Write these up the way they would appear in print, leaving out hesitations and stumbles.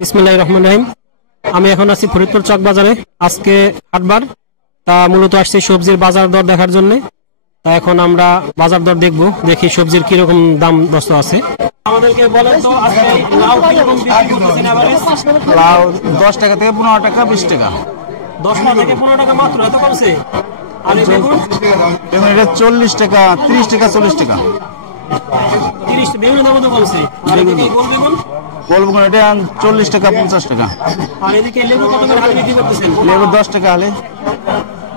বিসমিল্লাহির রহমানির রহিম। আমি এখন আছি ফরিদপুর চক বাজারে। আজকে হাটবার, তা মূলত আসছি সবজির বাজার দর দেখার জন্য। তা এখন আমরা বাজার দর দেখব, দেখি সবজির কিরকম দাম দস্ত আছে। আমাদেরকে বলেন তো আজকে লাউ কিরকম বিক্রি করতেছেন? এভারেজ লাউ 10 টাকা থেকে 15 টাকা 20 টাকা। 10 টাকা থেকে 15 টাকা মাত্র, এত কমছে? আর এই বেগুন? বেগুন এটা 40 টাকা, 30 টাকা, 40 টাকা। 30 বেগুনের দাম তো কমছে। আর এদিকে গোল বেগুন? গোল বেগুন এটা 40 টাকা, 50 টাকা। আর এদিকে লেবু কত করে হাতে বিক্রি করতেছেন? লেবু 10 টাকা হলে।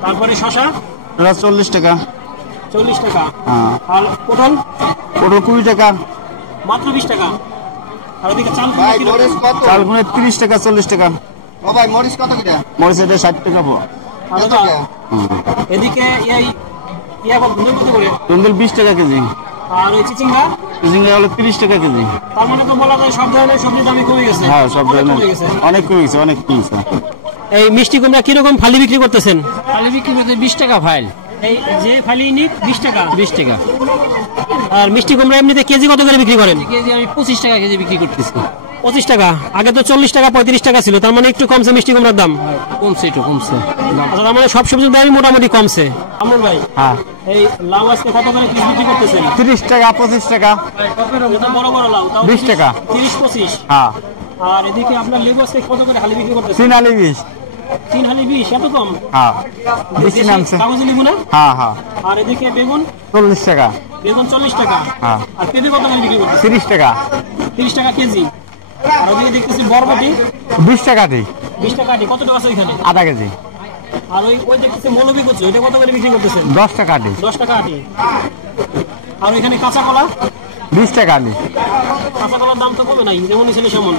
তারপরে শসা? এটা 40 টাকা। 40 টাকা। হ্যাঁ। আর পটল? পটল 20 টাকা। মাত্র 20 টাকা। আর এদিকে চাল কুমড়া কি রকম? চাল কুমড়া 30 টাকা, 40 টাকা। ও ভাই মরিচ কত করে? মরিচ এটা 60 টাকা পো। আর এদিকে এই ধুন্দুল কত করে? ধুন্দুল 20 টাকা কেজি। আর ওই চিচিঙ্গা? চিচিঙ্গা হলো 30 টাকা কেজি। তার মানে তো বলা যায় সব ধরনের সবজির দামই কমে গেছে। হ্যাঁ, সব অনেক ধরনের কমে গেছে। অনেক কমেছে, অনেক কমেছে। এই মিষ্টি কুমড়া কিরকম ফালি বিক্রি করতেছেন? ফালি বিক্রি করতে 20 টাকা ফাইল। এই যে ফালি নিক 20 টাকা। 20 টাকা। আর মিষ্টি কুমড়া এমনিতে কেজি কত করে বিক্রি করেন? কেজি আমি 25 টাকা কেজি বিক্রি করতেছি। 25 টাকা। আগে তো 40 টাকা 35 টাকা ছিল, তার মানে একটু কমছে মিষ্টি কুমড়ার দাম। কমছে, একটু কমছে। আচ্ছা, তার মানে সব সবজির দামই মোটামুটি কমছে। আমর ভাই, হ্যাঁ, এই লাউ আজকে কত করে পিস বিক্রি করতেছেন? 30 টাকা, 25 টাকা। এটা বড় বড় লাউ, তাও 20 টাকা। 30-25। হ্যাঁ। আর এদিকে আপনার লেবু আজকে কত করে হালি বিক্রি করতেছেন? 3 আলি 20। 3 হালি 20, এত কম? হ্যাঁ, বেশি নামছে। কাগজি লেবু না? হ্যাঁ হ্যাঁ। আর এদিকে বেগুন? 40 টাকা। বেগুন 40 টাকা। হ্যাঁ। আর পেঁপে কত করে বিক্রি করতেছেন? 30 টাকা। 30 টাকা কেজি। আর ওদিকে দেখতেছি বরবটি 20 টাকা দিই। 20 টাকা আটি। কত টাকা আছে এখানে? আধা কেজি। আর ওই দেখতেছি মৌলবি কচু, এটা কত করে বিক্রি করতেছেন? 10 টাকা দিই। 10 টাকা আটি। আর ওইখানে কাঁচা কলা? 20 টাকা দিই। কাঁচা কলার দাম তো কমে নাই, যেমনই ছিল সেমন।